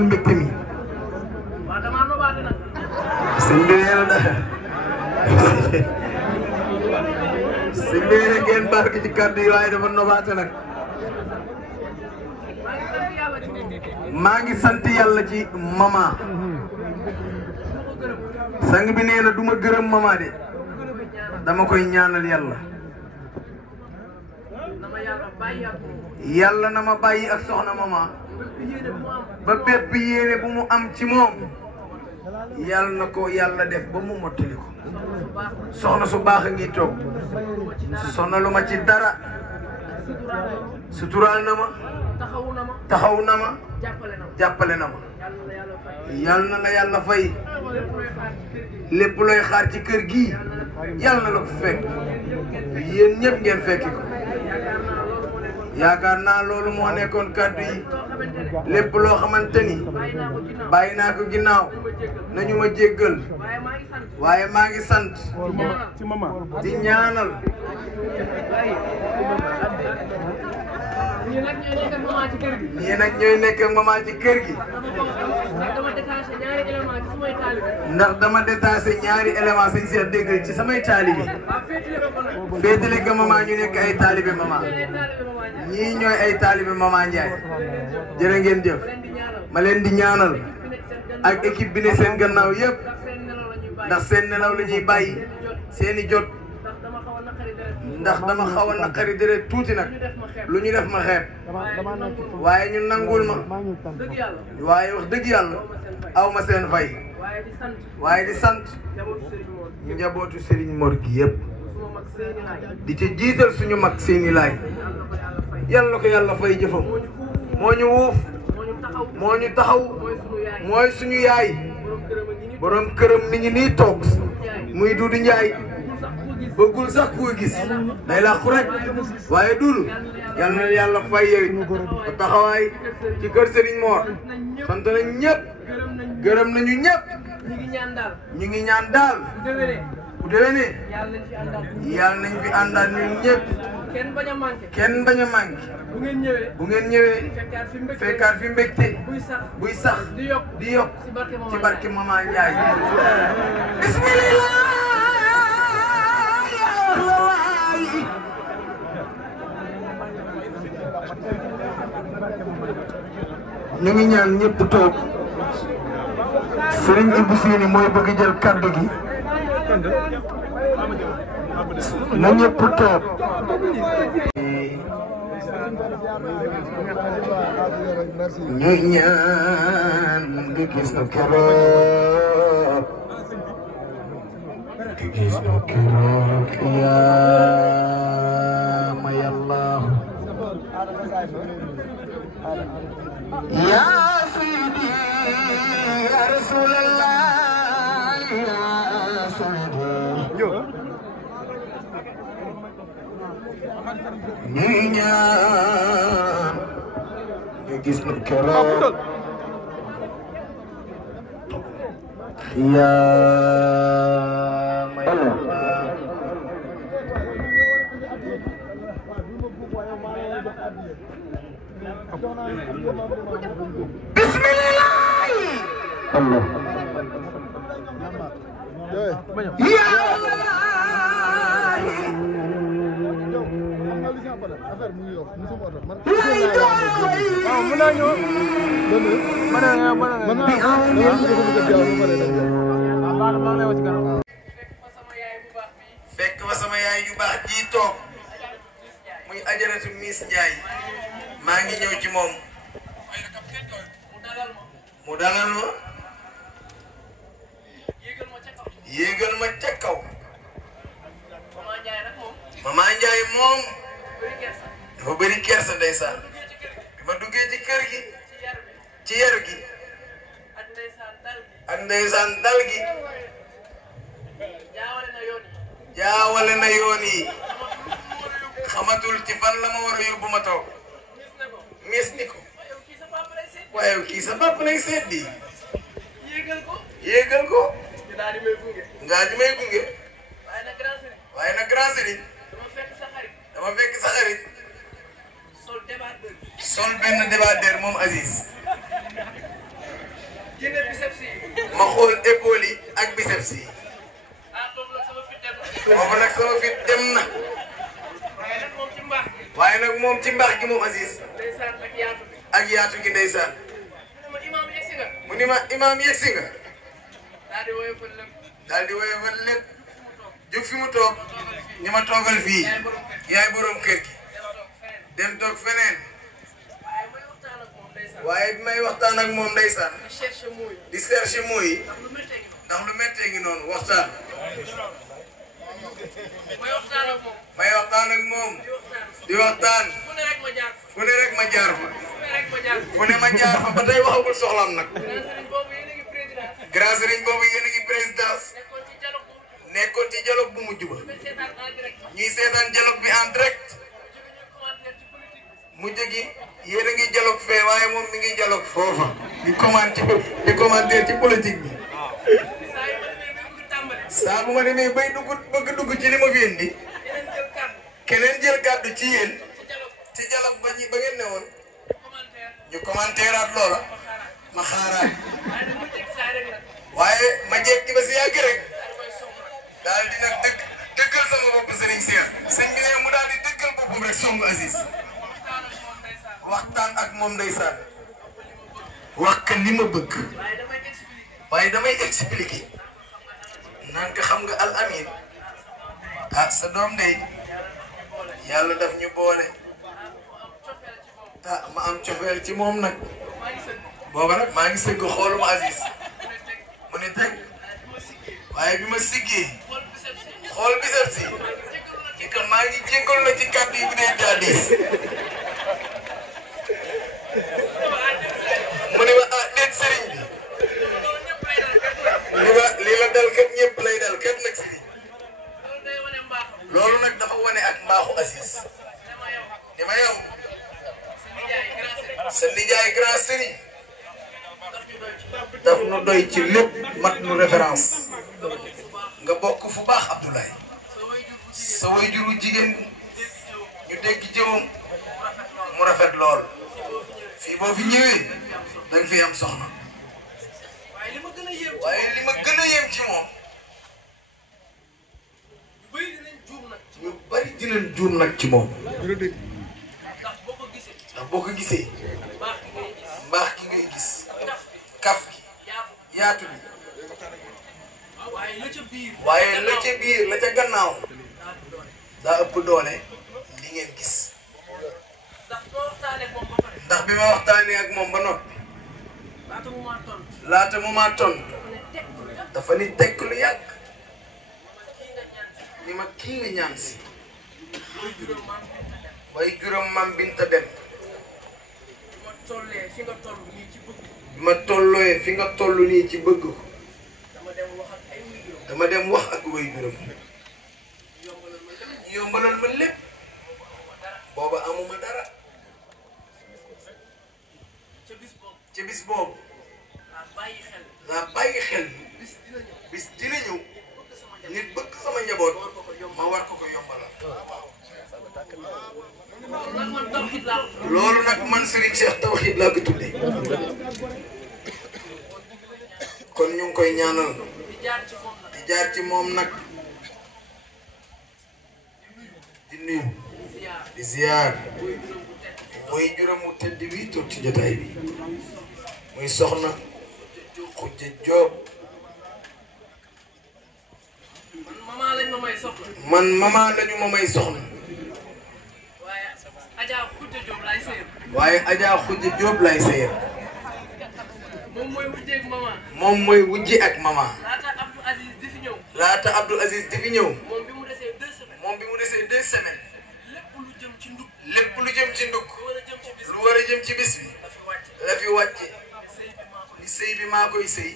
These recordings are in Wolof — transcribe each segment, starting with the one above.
yeesal mbégte mi sëñ bi nee na sëñ bi nee na ngeen barke ci kàddu yi waaye dafa nobaate nag maa ngi sant yàlla ci mama sang bi nee na du ma gërëm mama de dama koy ñaanal yàlla yàlla na ma bàyyi ak soxna mama ba bépp yéene bu mu am ci moom yàlla na ko yàlla def ba mu mottali ko soxna su baax a ngi toog sonalu ma ci dara suturaal na ma taxaw na ma jàppale na ma yàlla na la yàlla fay lépp looy xaar ci kër gi yàlla na la ko fekk yéen ñëpp ngeen fekki ko yaakaar naa loolu moo nekkoon kàddu yi lépp loo xamante ni bàyyi naa ko ginnaaw nañu ma jéggal waaye maa ngi sant di ñaanal ñii nag ñooy nekk mama ci kër gi ndax dama détaché ñaari élément sañ seet déggal ci samay taalibe féetale ga mama ñu nekk ay taalibe mama ñii ñooy ay taalibe mama Ndiaye jërë ngeen jëf ma leen di ñaanal ak équipe bi ne seen gannaaw yëpp ndax seen nelaw la ñuy bàyyi seeni jot ndax dama xaw a naqari deret tuuti nag lu ñu def ma xeeb waaye ñu nangul ma waaye wax dëgg yàlla aw ma seen fay waaye di sant njabootu Serigne Mor gi yëpp di ci jiital suñu mag seeni laay yàlla ko yàlla fay jëfam moo ñu wuuf moo ñu taxaw mooy suñu yaay borom këram mi ngi nii toog muy Dudu Njaay bëggul sax ku gis day làqu rek waaye Dudu yal na yàlla fay yow ba taxawaay ci kër Serigne Mor sant nañ ñëpp gërëm nañu ñëpp ñu ngi ñaan daal bu déwénee yàlla nañ fi àndaat ñun ñëpp kenn bañ a manqué bu ngeen ñëwee fekkaat fi mbégte buy sax di yokk ci barke Mama Ndiaye bismillah ñu ngi ñaan ñëpp toog Serigne Ibou Sini mooy bëgg jël kaddu gi na ñëpp toog ñu ñaan nga gis na keroog nga gis na keroog yaa ma yàlla ya sidi ya rasulallah ya sidi ñu ñaan nga gis na keroog yaa ma yàlla bismillah Allah ya Allah fekk fa sama yaay yu baax ji toog muy Ajaratu Miss Ndiaye maa ngi ñëw ci moom mu dalal ma yéegal ma ca kaw Mama Ndiaye moom dafa bëri kersa ndeysaan bi ma duggee ci kër gi ci yar gi ak ndeysaan dal gi jaawale na yoon yi xamatul ci fan la ma war a yóbbu ma toog mis ni ko waaye kii sa bopp lay seet di yéegal ko ngaa di may gunge waaye nag grand sëriñ dama fekk sa xarit sol benn débardeur moom Aziz ma xool épaule yi ak biceps yi boobu nag sama fit dem na waaye nag moom ci mbaax gi moom Aziz ak yaatu gi ndeysaan mu ni ma imaam yegsi nga daal di woyofal lépp jóg fi mu toog ni ma toogal fii yaay borom kër gi dem toog feneen waaye bi may waxtaan ak moom ndeysaan di chercher mooy ndax lu méttee ngi noonu waxtaan may waxtaan ak moom di waxtaan fu ne rek ma jaar fa fu ne ma jaar fa ba tey waxagul soxlaam nag grand sëriñ boobu yéen a ngi présidence nekkoon ci dialogue bu mujj ba ñuy seetaan dialogue bi en direct mujj gi yéen a ngi dialogue fee waaye moom mi ngi dialogue foofa di commentaire ci politique bi saa bu ma demee bay bëgg dugg ci li ma fi indi keneen jël kàddu ci yéen ci dialogue ba ngeen ne woon ñu commentaire at loola ma xaaraat waaye ma jekki ba si yàgg rek daal di nag dëggal sama bopp Serigne Cheikh sëñ bi ne mu daal di dëggal boppam rek songu Aziz waxtaan ak moom ndeysaan wax ka li ma bëgg waaye damay expliquer naan ko xam nga al amin ah sa doom day yàlla daf ñu boole ah ma am cofeel ci moom nag booba nag maa ngi sëgg xooluma Aziz mu ne teg waaye bi ma siggee xool biceps si ni que maa ngi jégalu la ci kàddu yi bu dee daa diis mu ne ma ah déet sëriñ bi lii la dal kat ñëpp lay dal kat nag sëriñ loolu nag dafa wane ak mbaaxu Aziz ni ma yow sa nijaay grand sëriñ daf nu doy ci lépp mat nu référence nga bokk fu baax Abdoulaye sa waajuru jigéen ñu dégg jëmam mu rafet lool fii boo fi ñëwee danga fi am soxna waaye li ma gën a yéem ci moom ñu bari dinañ juum nag ci moom ndax boo ko gisee mbaax gi ngay gis kaf gi yaatu bi waaye la ca biir la ca gannaaw daa ëpp doole li ngeen gis ndax bi ma waxtaanee ak moom ba noppi laata mu maa tontu dafa ni tekk lu yàgg ni ma kii nga ñaan si way juróom Mam Binta Dem bi ma tollooyee fi nga toll nii ci bëgg ko dama dem wax ak way juróom yombalal ma lépp booba amuma dara ci bis boobu naa bàyyi xel bis dina ñëw nit bëgg sama njaboot ma war ko yombalal loolu nag man Serigne Cheikh Tawhid laa ko tuddee kon ñu ngi koy ñaanal di jaar ci moom nag di nuyu di ziar mooy juróom mu tëdd wi toog ci jotaay bi muy soxna Khoudia Diop man mama lañu ma may soxna waaye Adja Khoudia Diop lay sëyal moom mooy wujje ak mama laata Abdou Aziz di fi ñëw moom bi mu desee 2 semaines lépp lu jëm ci ndukk lu war a jëm ci bis bi la fi wàcce ni sëy bi maa koy sëy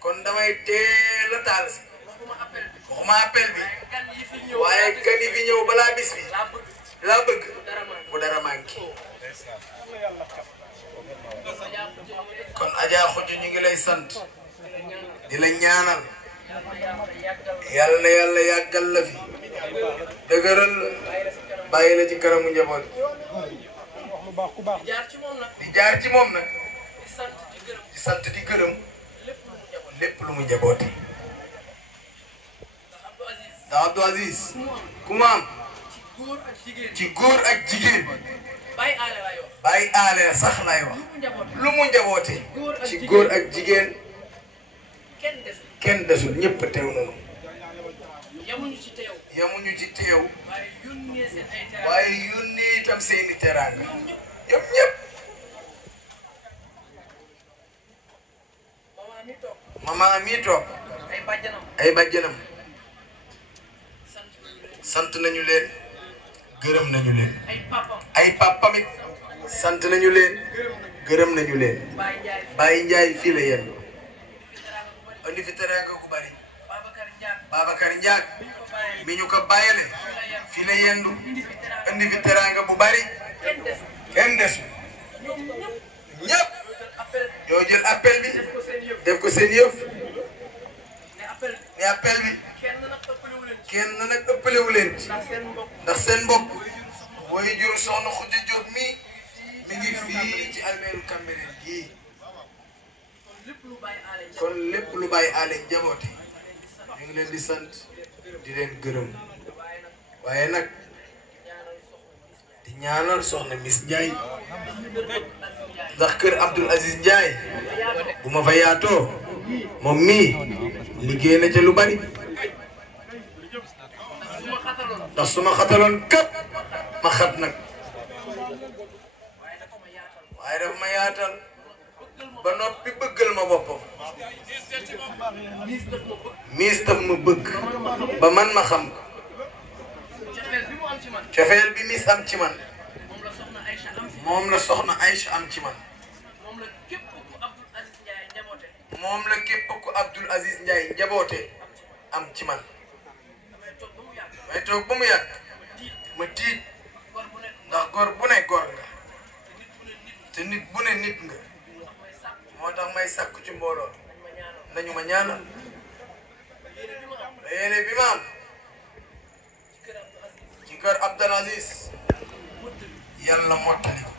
kon damay teel a taal si waxuma appel bi waaye kan yi fi ñëw balaa bis bi laa bëgg bu dara manqué kon Adja Khoudia ñu ngi lay sant di la ñaanal yàlla na yàlla yàggal la fi dëgëral bàyyi la ci kanamu njaboot di jaar ci moom nag di sant di gërëm lépp lu mu njaboote ndax Abdou Aziz ku mu am ci góor ak jigéen bàyyi aale sax lay wax lu mu njaboote ci góor ak jigéen kenn desul ñëpp teew nañu yamuñu ci teew waaye yónnee itam seeni teraanga ñoom ñëpp mama mi toog ay bàjjanam sant nañu leen gërëm nañu leen ay papamit sant nañu leen gërëm nañu leen Baye Ndiaye fii la yendu andi fi teraanga ku bari Babacar Ndiak bi ñu ko bàyyile fii la yendu andi fi teraanga bu bari kenn desu ñëpp ñoo jël appel bi def ko seen yëf ne appel bi kenn nag ëppalewu leen ci ndax seen mbokk woy jur soxna Khoudia Diop mi ngi fii ci almeeru Cambérène gii kon lépp lu bàyyi aale njaboote ñu ngi leen di sant di leen gërëm waaye nag di ñaanal soxna Miss Ndiaye ndax kër Abdoul Aziz Ndiaye bu ma fa yaatoo moom mii liggéey na ca lu bari ndax su ma xataloon képp ma xat nag waaye dafa ma yaatal ba noppi bëggal ma boppam miis daf ma bëgg ba man ma xam ko cofeel bi miis am ci man moom la soxna Aïcha am ci man moom la képp ku Abdoul Aziz Ndiaye njaboote am ci man may toog ba mu yàgg ma tiit ndax góor bu ne góor nga te nit bu ne nit nga moo tax may sàkku ci mbooloo nañu ma ñaanal la yéene bi ma am ci kër Abdoul Aziz yàlla mottali ko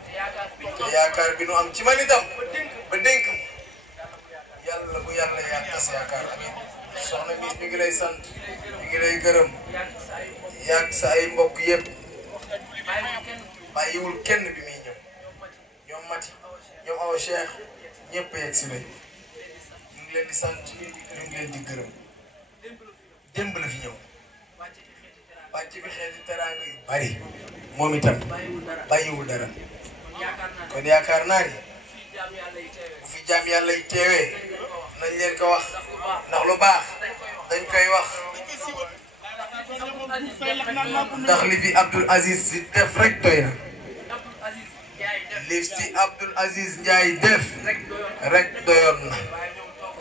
te yaakaar bi nu am ci man itam ba dénk yàlla bu yàlla yaa tas yaakaar amiin soxna Miss mi ngi lay sant mi ngi lay gërëm yàgg sa ay mbokk yëpp bàyyiwul kenn bi muy ñëw ñoom Mati ñoom Awa Cheikh ñëpp yegg si lañ ñu ngi leen di sant ñu ngi leen di gërëm démb la fi ñëw wàcc fi xeeti teraanga yu bari moom itam bàyyiwul dara kon yaakaar naa ni bu fi jaam yàlla yi teewee nañ leen ko wax ndax lu baax dañ koy wax ndax li fi Abdoul Aziz si def rek doy na li fi Abdoul Aziz Ndiaye def rek doyoon na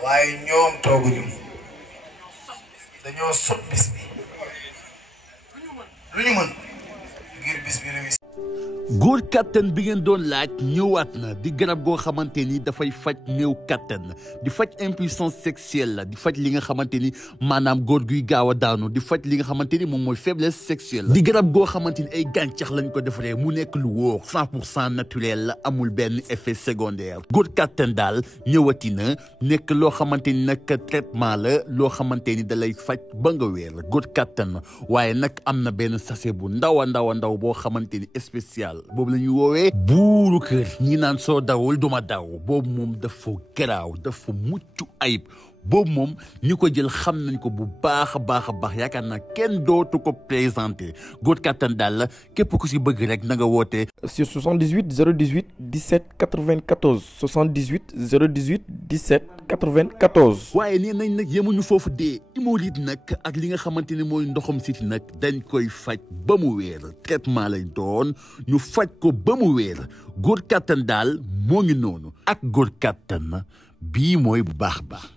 waaye ñoom tooguñu dañoo sot bis bi lu ñu mën ngir bis bi réussir. góor kattan bi ngeen doon laaj ñëwaat na di garab goo xamante ni dafay faj néew kattan di faj impuissance sexuelle di faj li nga xamante ni maanaam góor guy gaaw a daanu di faj li nga xamante ni moom mooy faiblesse sexuelle di garab goo xamante ni ay gàncax lañ ko defaree mu nekk lu wóor 100% naturel la amul benn effet secondaire góor kattan daal ñëwati na nekk loo xamante ni nag traitement la loo xamante ni da lay faj ba nga wéer góor kattan waaye nag am na benn sachet bu ndaw a ndaw boo xamante ni spécial boobu la ñuy woowee buuru kër ñi naan soo dawul duma daw boobu moom dafa garaaw dafa mucc ayib boobu moom ñi ko jël xam nañ ko bu baax a baax yaakaar naa kenn dootu ko présenté góor kattan daal la képp ku si bëgg rek na nga woote sur 78 018 17 94 78 018 17 94. waaye nee nañ nag yemuñu foofu dee hémorroïde nag ak li nga xamante ne mooy ndoxam siti nag dañ koy faj ba mu wéer traitement lañ doon ñu faj ko ba mu wéer góor kattan daal moo ngi noonu ak góor kattan bii mooy bu baax.